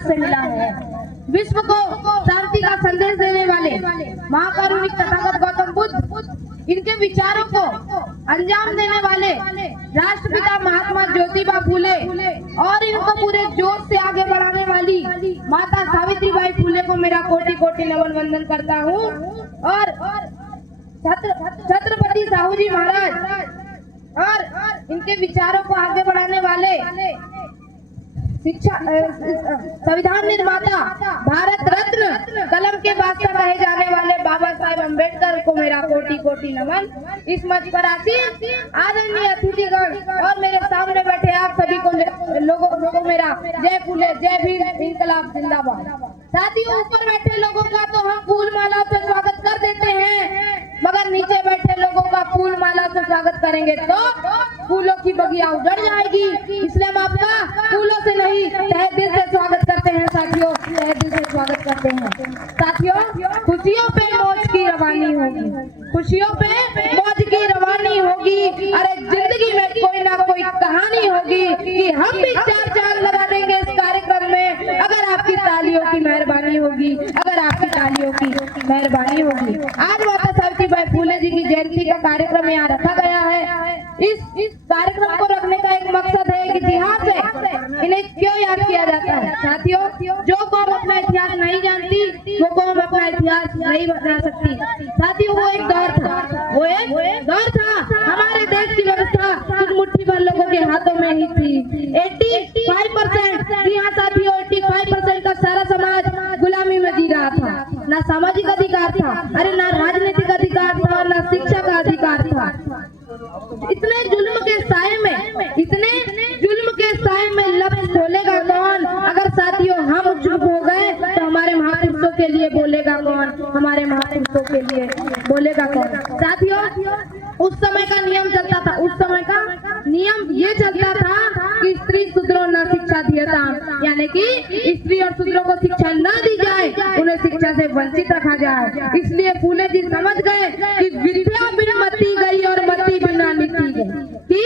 सूरज से मिला है। विश्व को शांति का संदेश देने वाले महाकारुणिक तथागत गौतम बुद्ध, इनके विचारों को अंजाम देने वाले राष्ट्रपिता महात्मा ज्योतिबा फूले और इनको पूरे जोश से आगे बढ़ाने वाली माता सावित्रीबाई फूले को मेरा कोटि कोटि नमन वंदन करता हूँ। और छत्रपति साहू जी महाराज और इनके विचारों को आगे बढ़ाने वाले शिक्षा संविधान निर्माता भारत रत्न कलम के बादशाह कहे जाने वाले बाबा साहेब अम्बेडकर को मेरा कोटि कोटि नमन। इस मंच पर आसीन आदरणीय अतिथिगण और मेरे सामने बैठे आप सभी को लोगों मेरा जय फूले, जय भीम, इनकलाब जिंदाबाद। साथियों, ऊपर बैठे लोगों का तो हम फूल माला से स्वागत कर देते हैं, मगर नीचे बैठे लोगों का फूल माला से स्वागत करेंगे तो फूलों की बगिया उजड़ जाएगी। इसलिए हम आपका फूलों से नहीं तहे दिल से स्वागत करते हैं। साथियों, तहे दिल से स्वागत करते हैं। साथियों, खुशियों पे मौज की रवानी होगी, खुशियों पे मौज की रवानी होगी। अरे जिंदगी में कोई ना कोई कहानी होगी कि हम भी चार चांद लगा देंगे इस कार्यक्रम में, अगर आपकी तालियों की मेहरबानी होगी, अगर आपकी तालियों की मेहरबानी होगी। आज माता सावित्रीबाई फूले जी की जयंती का कार्यक्रम यहाँ रखा गया है। इस कार्यक्रम को रखने का एक मकसद है, एक इतिहास है। इन्हें क्यों याद किया जाता है? साथियों, जो कौम अपना इतिहास नहीं जानती वो कौम अपना इतिहास नहीं बना सकती। साथियों, वो एक दौर था, हमारे देश की व्यवस्था कुछ मुट्ठी भर लोगों के हाथों में ही थी। 85%, जी हाँ साथियों, 85% का सारा समाज गुलामी में जी रहा था। ना सामाजिक अधिकार था, अरे ना राजनीतिक अधिकार था, और ना शिक्षा का अधिकार था। इतने जुल्म के साए में लफ्ज खोलेगा कौन? अगर साथियों हम चुप हो गए तो हमारे महापुरुषों के लिए बोलेगा कौन? हमारे महापुरुषों के लिए बोलेगा कौन? साथियों, उस समय का नियम चलता था, उस समय का नियम ये चलता था कि स्त्री शूद्रों न शिक्षा दियता, यानी कि स्त्री और शूद्रों को शिक्षा न दी जाए, उन्हें शिक्षा से वंचित रखा जाए। इसलिए फूले जी समझ गए कि विद्या बिन मती गई और मती बिना नीति गई, कि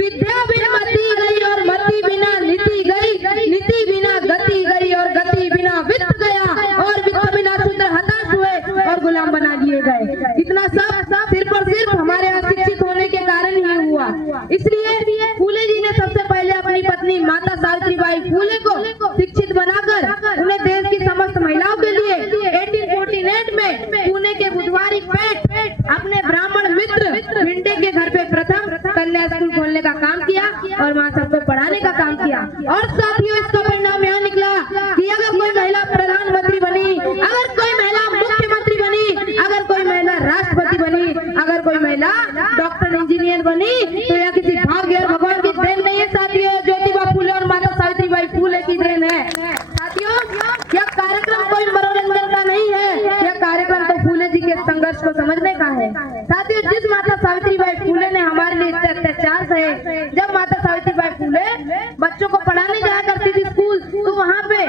विद्या बिन मती गई और मती बिना नीति गई, नीति बिना गति गई और गति बिना वित्त गया, और वित्त बिना शूद्र हताश हुए और गुलाम बना दिए गए। इतना सब सिर्फ और सिर्फ हमारे अशिक्षित होने के कारण ही हुआ। इसलिए फूले जी ने सबसे पहले अपनी पत्नी माता सावित्रीबाई फूले को शिक्षित बनाकर उन्हें देश की समस्त महिलाओं के लिए 1848 में पुणे के बुधवारी पेट अपने ब्राह्मण मित्र भिंडे के घर पे प्रथम कन्या स्कूल खोलने का काम किया और वहाँ सबको पढ़ाने का काम किया। और साथियों, इसका परिणाम यहाँ निकला कि अगर कोई महिला प्रधानमंत्री बनी, अगर कोई महिला मुख्यमंत्री बनी, अगर कोई महिला राष्ट्रपति बनी, अगर कोई महिला डॉक्टर इंजीनियर बनी, तो यह किसी भाग्य और भगवान की देन नहीं है साथियों, ज्योतिबा फूले और माता सावित्रीबाई फूले की देन है। साथियों, यह कार्यक्रम कोई मनोरंजन का नहीं है, यह कार्यक्रम तो फूले जी के संघर्ष को समझने का है। साथियों, जिस माता सावित्रीबाई फूले ने हमारे लिए इतने अत्याचार सहे, जब माता सावित्रीबाई फूले बच्चों को पढ़ाने जाया करती थी स्कूल, तो वहाँ पे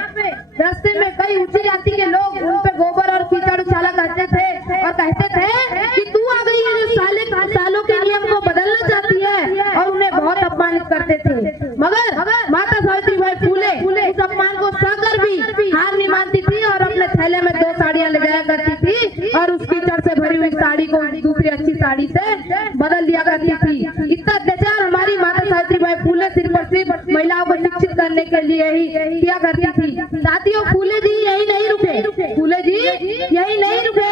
रास्ते में कई ऊंची जाति के लोग उन पे गोबर और कीचड़ उछाला करते थे और कहते थे कि तू आ गई है जो सालों के नियम को बदलना चाहती है, और उन्हें बहुत अपमानित करते थे। मगर माता सावित्रीबाई फूले उस अपमान को सहकर भी हार नहीं मानती थी और अपने थैले में 2 साड़ियां ले जाया करती थी और उस कीचड़ से भरी हुई साड़ी को दूसरी अच्छी साड़ी से बदल दिया करती थी। इतना अत्याचार हमारी माता सावित्रीबाई फूले सिर्फ और सिर्फ महिलाओं को शिक्षित करने के लिए ही किया करती थी। साथियों, फूले जी यही नहीं रुके, फूले जी यही नहीं रुके।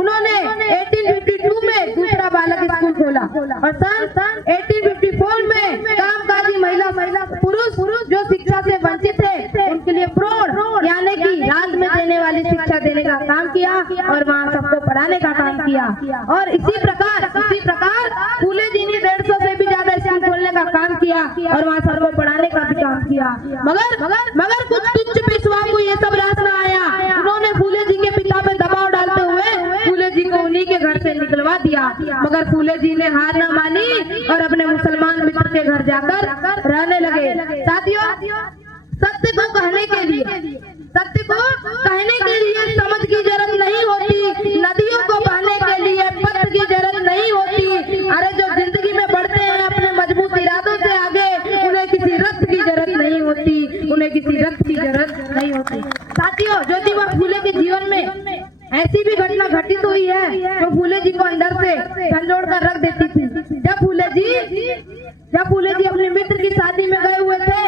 उन्होंने 1852 में दूसरा बालक स्कूल खोला और सन 1854 में कामकाजी महिला पुरुष जो शिक्षा से वंचित है उनके लिए प्रौढ़ यानी कि रात में देने वाली शिक्षा देने का काम किया और वहाँ सबको पढ़ाने का काम किया। और इसी प्रकार फूले जी ने 150 से भी ज्यादा स्कूल खोलने का काम किया और वहाँ सबको पढ़ाने का भी काम किया। मगर कुछ तुच्छ पेशवा को ये सब रास न आया। उन्होंने फूले जी के पिता पे दबाव डालते हुए फूले जी को उन्हीं के घर से निकलवा दिया, मगर फूले जी ने हार न मानी और अपने मुसलमान मित्र के घर जाकर रहने लगे। साथियों, सत्य को कहने के लिए समझ की जरूरत नहीं होती, नदियों को बहने के लिए पथ की जरूरत नहीं होती। अरे जो जिंदगी में बढ़ते हैं अपने मजबूत इरादों से आगे, उन्हें किसी रक्त की जरूरत नहीं होती, उन्हें किसी रक्त की जरूरत नहीं होती। ज्योतिबा फूले के जीवन में ऐसी भी घटना घटित हुई है जो फूले जी को अंदर से झंझोड़ कर रख देती थी। जब फूले जी अपने मित्र की शादी में गए हुए थे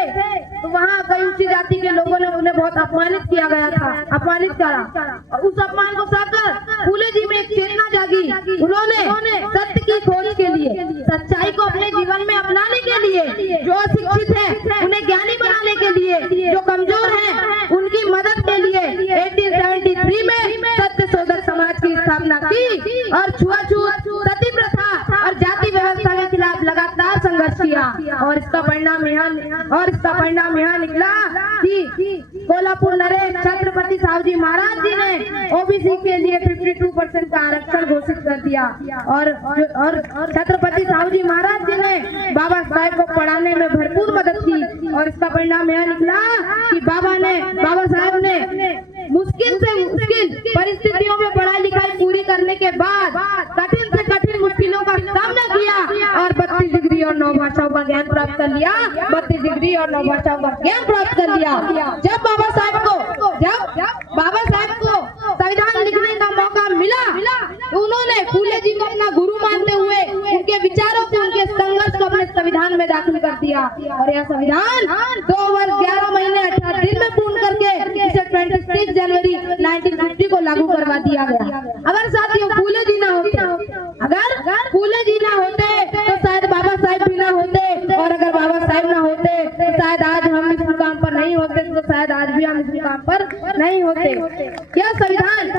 तो वहाँ कई ऊंची जाति के लोगों ने उन्हें बहुत अपमानित किया गया था, अपमानित करा। और उस अपमान को सहकर फूले जी में एक चेतना जागी। उन्होंने सत्य की खोज के लिए, सच्चाई को अपने जीवन में अपनाने के लिए, जो अशिक्षित है उन्हें ज्ञानी बनाने के लिए, जो कमजोर है उनकी मदद के लिए 1873 में सत्य शोधक समाज की स्थापना की और छुआछूत, सती प्रथा और जाति व्यवस्था के खिलाफ लगातार संघर्ष किया। और इसका परिणाम यह निकला कि कोल्हापुर नरेश छत्रपति साहू महाराज जी ने ओबीसी के लिए 52% का आरक्षण घोषित कर दिया। और छत्रपति साहू महाराज जी ने बाबा साहेब को पढ़ाने में भरपूर मदद की। और इसका परिणाम यह निकला कि बाबा साहेब ने मुश्किल से मुश्किल परिस्थितियों में पढ़ाई लिखाई पूरी करने के बाद कठिन से कठिन मुश्किलों का सामना किया और 32 डिग्री और 9 भाषाओं का ज्ञान प्राप्त कर लिया। 32 डिग्री और 9 भाषाओं का ज्ञान प्राप्त कर लिया। जब बाबा साहेब को संविधान लिखने का मौका मिला तो उन्होंने फूले जी को अपना गुरु मानते हुए उनके विचारों को, उनके संघर्ष को अपने संविधान में दाखिल कर दिया। और यह संविधान 2 वर्ष 11 महीने 18 दिन में पूर्ण करके इसे 26 जनवरी 1950 को लागू करवा दिया गया। अगर साथियों फूले जी ना होते तो शायद बाबा साहेब भी ना होते, और अगर बाबा साहेब ना होते तो शायद आज हम इस मुकाम पर नहीं होते, तो शायद आज भी हम इस मुकाम पर नहीं होते। यह संविधान